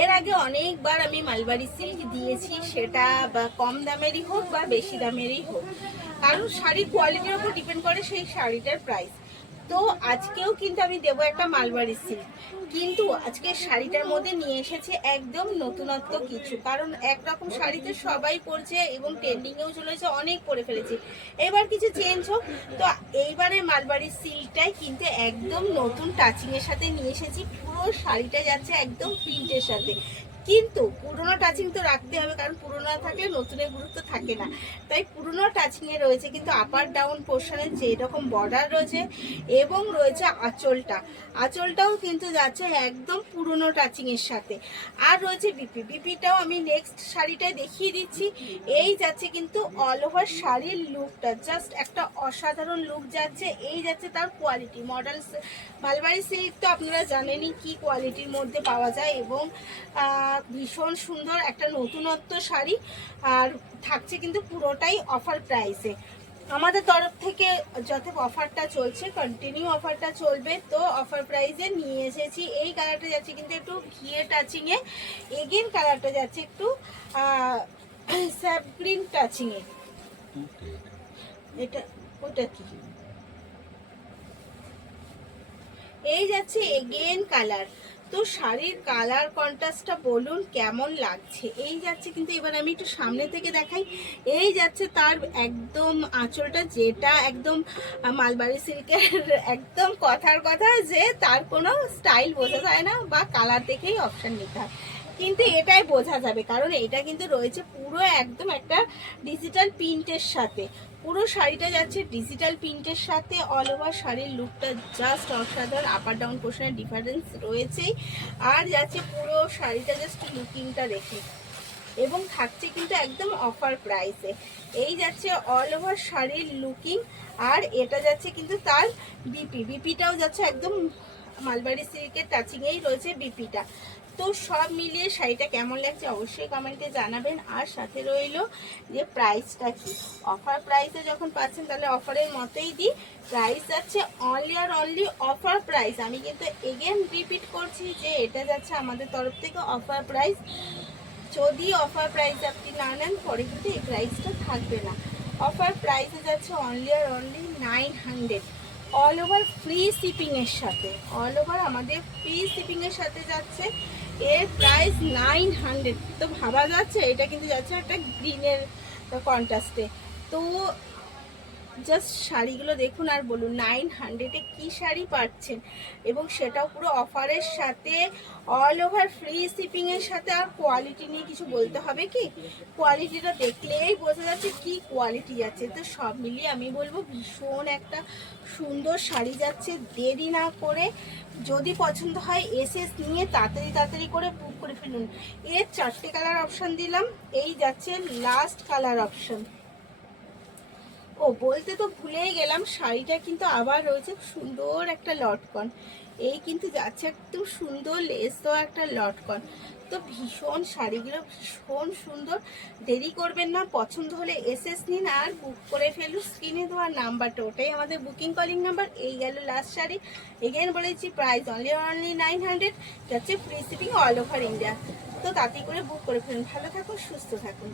এর আগে অনেকবার আমি মালবারি সিল্ক দিয়েছি, সেটা বা কম দামেরই হোক বা বেশি দামেরই হোক, কারণ শাড়ির কোয়ালিটির উপর ডিপেন্ড করে সেই শাড়িটার প্রাইস। তো আজকেও কিন্তু আমি দেবো একটা মালবারি সিল্ক, কিন্তু আজকে শাড়িটার মধ্যে নিয়ে এসেছে একদম নতুনত্ব কিছু, কারণ একরকম শাড়িতে সবাই পরছে এবং ট্রেন্ডিংয়েও চলেছে, অনেক পরে ফেলেছে। এবার কিছু চেঞ্জ হোক। তো এইবারে মালবারি সিল্কটাই কিন্তু একদম নতুন টাচিংয়ের সাথে নিয়ে এসেছি। পুরো শাড়িটা যাচ্ছে একদম প্রিন্টের সাথে, কিন্তু পুরোনো টাচিং তো রাখতে হবে, কারণ পুরোনো থাকলে নতুনের গুরুত্ব থাকে না। তাই পুরোনো টাচিংয়ে রয়েছে কিন্তু আপার ডাউন পোর্শনে যেরকম বর্ডার রয়েছে, এবং রয়েছে আঁচলটাও কিন্তু যাচ্ছে একদম পুরোনো টাচিংয়ের সাথে। আর রয়েছে বিপিটাও আমি নেক্সট শাড়িটায় দেখিয়ে দিচ্ছি। এই যাচ্ছে কিন্তু অল ওভার শাড়ির লুকটা জাস্ট একটা অসাধারণ লুক যাচ্ছে। এই যাচ্ছে তার কোয়ালিটি। মডেল মালবারি সিল্ক তো আপনারা জানেনই কি কোয়ালিটির মধ্যে পাওয়া যায়, এবং ভীষণ সুন্দর একটা নতুনত্ব শাড়ি। আর থাকছে কিন্তু পুরোটাই অফার প্রাইসে। আমাদের তরফ থেকে যত অফারটা চলছে, কন্টিনিউ অফারটা চলবে, তো অফার প্রাইসে নিয়ে এসেছি। এই কালারটা যাচ্ছে কিন্তু একটু ঘিয়ে টাচিংয়ে, এগেন কালারটা যাচ্ছে একটু স্যাপ গ্রিন টাচিংয়ে। এটা ওটা কি, এই যাচ্ছে এগেন কালার। তো শাড়ির কালার কন্ট্রাস্টটা বলুন কেমন লাগছে। এই যাচ্ছে কিন্তু, এবার আমি একটু সামনে থেকে দেখাই। এই যাচ্ছে তার একদম আঁচলটা, যেটা একদম মালবারি সিল্কের একদম কথার কথা, যে তার কোনো স্টাইল বোঝা যায় না বা কালার দেখেই অপশান নিতে হয়, কিন্তু এটাই বোঝা যাবে, কারণ এটা কিন্তু রয়েছে পুরো একদম একটা ডিজিটাল প্রিন্টের সাথে। পুরো শাড়িটা যাচ্ছে ডিজিটাল প্রিন্টের সাথে। অল ওভার শাড়ির লুকটা জাস্ট অসাধারণ। আপার ডাউন পোর্শনের ডিফারেন্স রয়েছেই। আর যাচ্ছে পুরো শাড়িটা জাস্ট লুকিংটা দেখে, এবং থাকছে কিন্তু একদম অফার প্রাইসে। এই যাচ্ছে অল ওভার শাড়ির লুকিং। আর এটা যাচ্ছে কিন্তু তার বিপিটাও যাচ্ছে একদম মালবারি সিল্কের টাচিংয়েই রয়েছে বিপিটা। তো সব মিলিয়ে শাড়িটা কেমন লাগছে অবশ্যই কমেন্টে জানাবেন। আর সাথে রইলো যে প্রাইসটা কি, অফার প্রাইসে যখন পাচ্ছেন তাহলে অফারের মতোই দিই। প্রাইস যাচ্ছে অনলি আর অনলি অফার প্রাইস। আমি কিন্তু এগেন রিপিট করছি যে এটা যাচ্ছে আমাদের তরফ থেকে অফার প্রাইস। যদি অফার প্রাইস আপনি না নেন, পরে কিন্তু এই প্রাইসটা থাকবে না। অফার প্রাইসে যাচ্ছে অনলি আর অনলি 900, অল ওভার ফ্রি শিপিংয়ের সাথে। অল ওভার আমাদের ফ্রি শিপিংয়ের সাথে যাচ্ছে। এর প্রাইস 900। তো ভাবা যাচ্ছে এটা কিন্তু যাচ্ছে একটা গ্রিনের কন্ট্রাস্টে। তো জাস্ট শাড়িগুলো দেখুন আর বলুন 900-এ কী শাড়ি পাচ্ছেন, এবং সেটাও পুরো অফারের সাথে, অল ওভার ফ্রি শিপিংয়ের সাথে। আর কোয়ালিটি নিয়ে কিছু বলতে হবে কি, কোয়ালিটিটা দেখলেই বোঝা যাচ্ছে কি কোয়ালিটি যাচ্ছে। তো সব মিলিয়ে আমি বলবো ভীষণ একটা সুন্দর শাড়ি যাচ্ছে। দেরি না করে যদি পছন্দ হয় এসে নিয়ে তাড়াতাড়ি করে বুক করে ফেলুন। এর 4টে কালার অপশান দিলাম, এই যাচ্ছে লাস্ট কালার অপশান। ও বলতে তো ভুলেই গেলাম, শাড়িটা কিন্তু আবার রয়েছে সুন্দর একটা লটকন। এই কিন্তু যাচ্ছে একদম সুন্দর লেস দেওয়া একটা লটকন। তো ভীষণ শাড়িগুলো ভীষণ সুন্দর। দেরি করবেন না, পছন্দ হলে এসএস নিন আর বুক করে ফেলুন। স্ক্রিনে দেওয়ার নাম্বারটা ওটাই আমাদের বুকিং কলিং নাম্বার। এই গেল লাস্ট শাড়ি। এগেন বলেছি প্রাইস অনলি 900, যাচ্ছে free shipping all over India. তো তাড়াতাড়ি করে বুক করে ফেলুন। ভালো থাকুন, সুস্থ থাকুন।